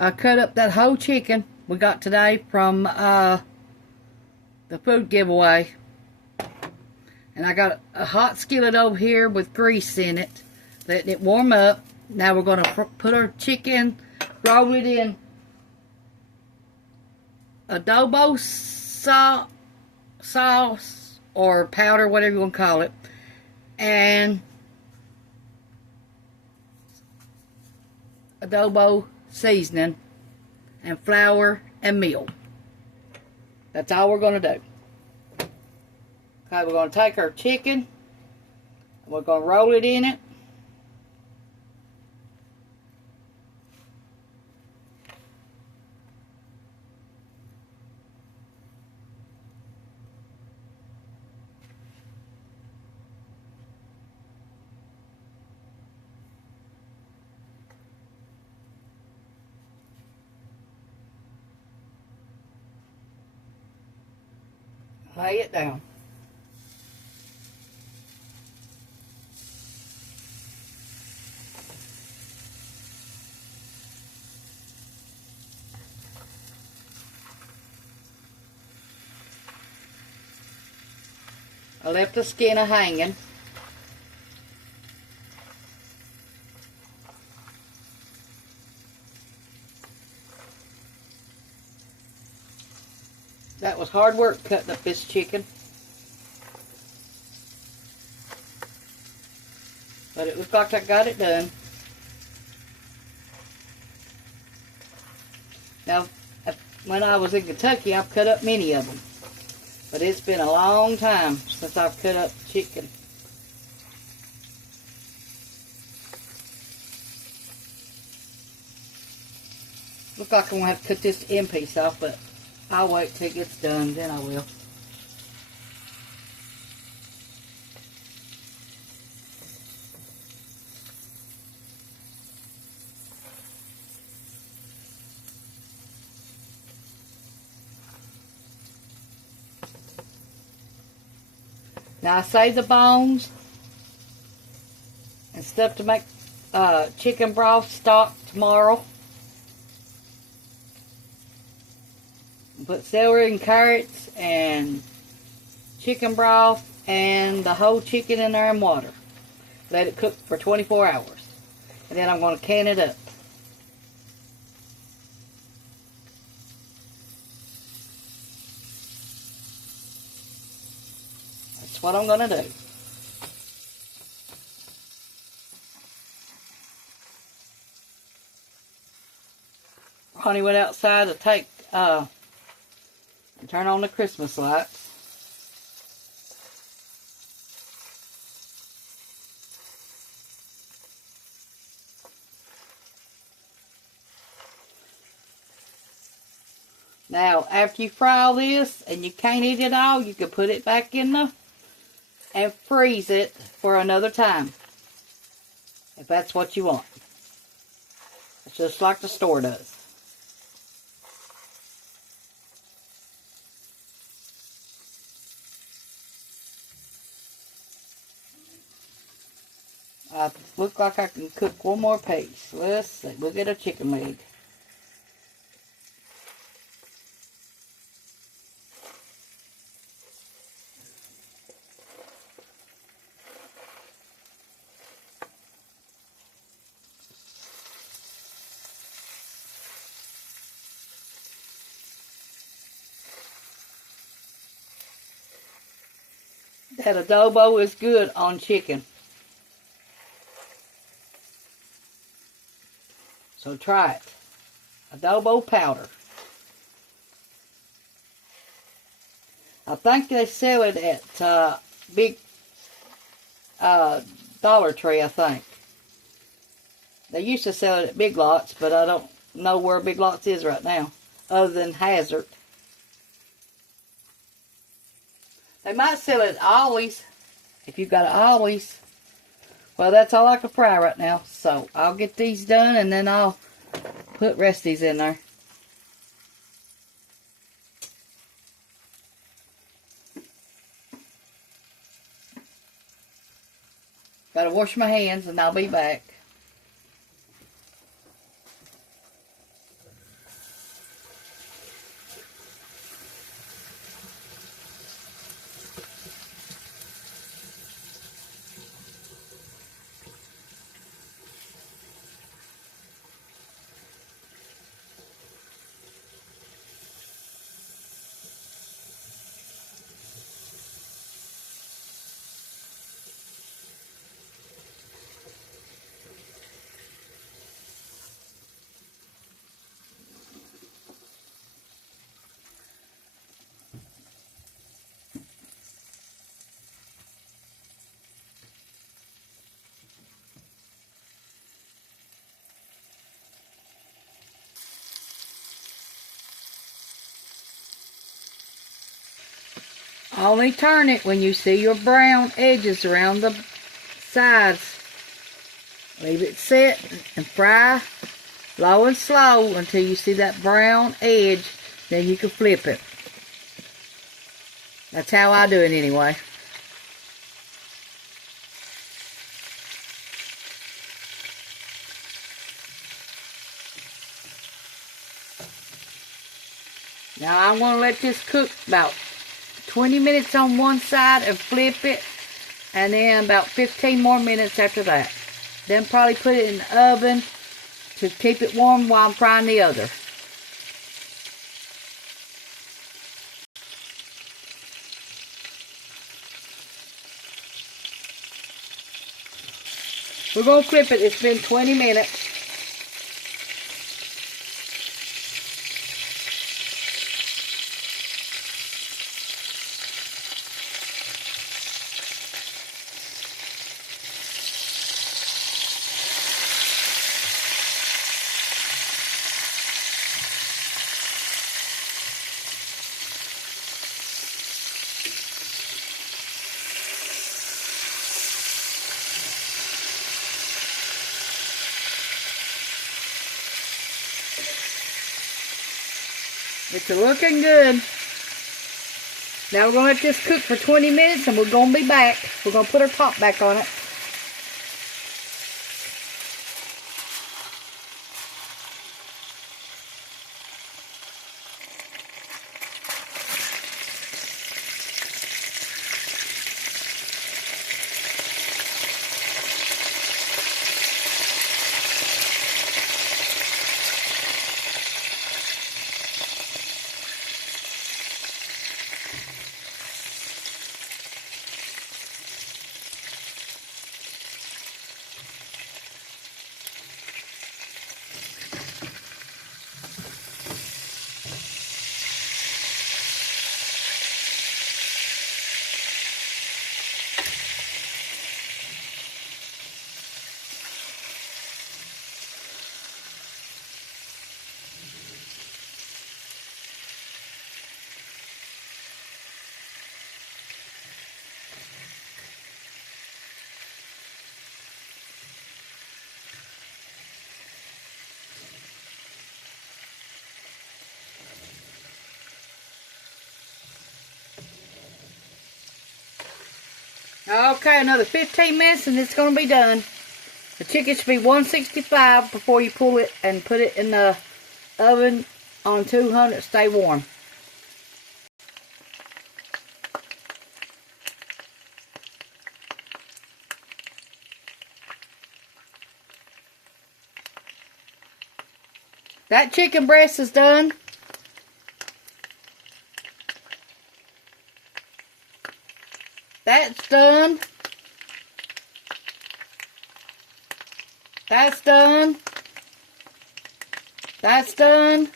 I cut up that whole chicken we got today from the food giveaway. And I got a hot skillet over here with grease in it, letting it warm up. Now we're going to put our chicken, roll it in adobo sauce or powder, whatever you want to call it, and adobo seasoning, and flour and milk. That's all we're going to do. Okay, we're going to take our chicken, and we're going to roll it in it. Lay it down. I left the skin hanging. That was hard work cutting up this chicken. But it looks like I got it done. Now, when I was in Kentucky, I've cut up many of them. But it's been a long time since I've cut up chicken. Looks like I'm going to have to cut this end piece off, but I'll wait till it gets done, then I will. Now I saved the bones and stuff to make chicken broth stock tomorrow. Put celery and carrots and chicken broth and the whole chicken in there in water. Let it cook for 24 hours. And then I'm going to can it up. That's what I'm going to do. Ronnie went outside to take and turn on the Christmas lights. Now, after you fry all this and you can't eat it all, you can put it back in the and freeze it for another time, if that's what you want. It's just like the store does. I look like I can cook one more piece. Let's see. We'll get a chicken leg. That adobo is good on chicken. So try it. Adobo powder. I think they sell it at big Dollar Tree, I think. They used to sell it at Big Lots, but I don't know where Big Lots is right now, other than Hazard. They might sell it at Always, if you've got an Always. Well, that's all I can fry right now, so I'll get these done, and then I'll put resties in there. Gotta wash my hands, and I'll be back. Only turn it when you see your brown edges around the sides. Leave it sit and fry low and slow until you see that brown edge. Then you can flip it. That's how I do it anyway. Now I'm going to let this cook about 20 minutes on one side and flip it. And then about 15 more minutes after that. Then probably put it in the oven to keep it warm while I'm frying the other. We're going to flip it. It's been 20 minutes. It's looking good. Now we're going to let this cook for 20 minutes and we're going to be back. We're going to put our top back on it. Okay, another 15 minutes and it's going to be done. The chicken should be 165 before you pull it and put it in the oven on 200. Stay warm. That chicken breast is done. That's done. That's done. That's done.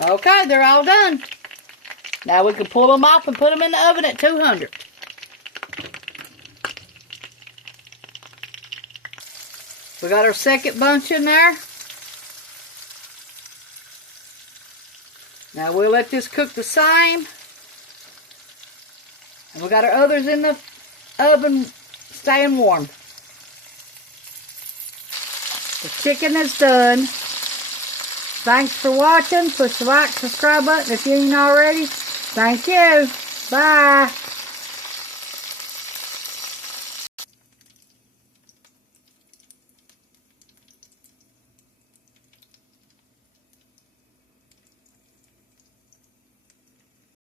Okay, they're all done. Now we can pull them off and put them in the oven at 200. We got our second bunch in there. Now we'll let this cook the same. And we got our others in the oven staying warm. The chicken is done. Thanks for watching. Push the like, subscribe button if you ain't already. Thank you. Bye.